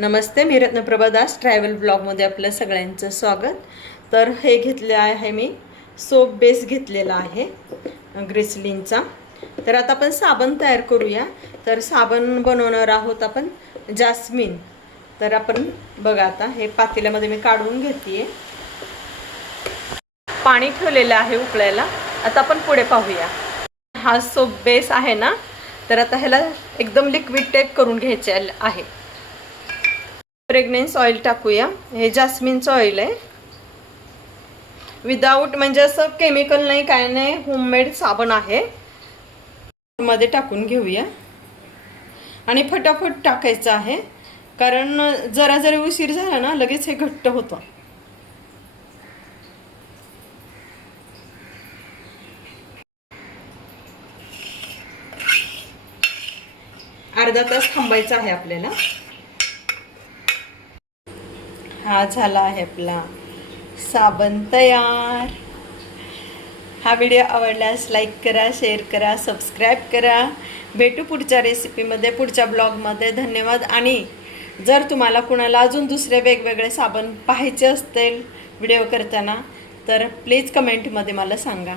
नमस्ते, मी Ratnaprabha Das travel ब्लॉगमध्ये आपलं सगळ्यांचं स्वागत। तर हे घेतले आहे मी सोप बेस घेतलेला आहे ग्लिसरीनचा। तर आता आपण साबण तयार करूया। तर साबण बनवणार आहोत आपण जास्मिन। तर आपण बघा, आता हे पातेल्यामध्ये मी काढून घेते, पाणी ठेवलेलं आहे उकळायला। आता आपण पुढे पाहूया। हा सोप बेस आहे ना, तर आता ह्याला एकदम लिक्विड टाईप करून घ्यायचे आहे। फ्रेग्रन्स ऑइल टाकूया। हे जास्मिनचं ऑइल आहे, विदाउट म्हणजे असं केमिकल नाही, काय नाही, होममेड साबण आहे। मध्ये टाकून घेऊया आणि फटाफट टाकायचं आहे, कारण जरा जरी उशीर झाला ना लगेच हे घट्ट होतं। अर्धा तास थांबायचं आहे आपल्याला। हा झाला आहे आपला साबण तयार। हा व्हिडिओ आवडल्यास लाईक करा, शेअर करा, सबस्क्राईब करा। भेटू पुढच्या रेसिपीमध्ये, पुढच्या ब्लॉगमध्ये। धन्यवाद। आणि जर तुम्हाला कुणाला अजून दुसरे वेगवेगळे साबण पाहायचे असतील व्हिडिओ करताना, तर प्लीज कमेंटमध्ये मला सांगा।